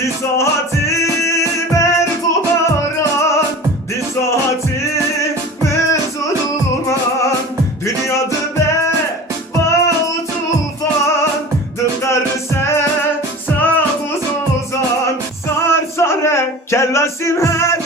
Di saati berfu baran, di saati mezuluman, dünyada be bağ tufan, dıklarse safuz ozan, sar sare, kellasin her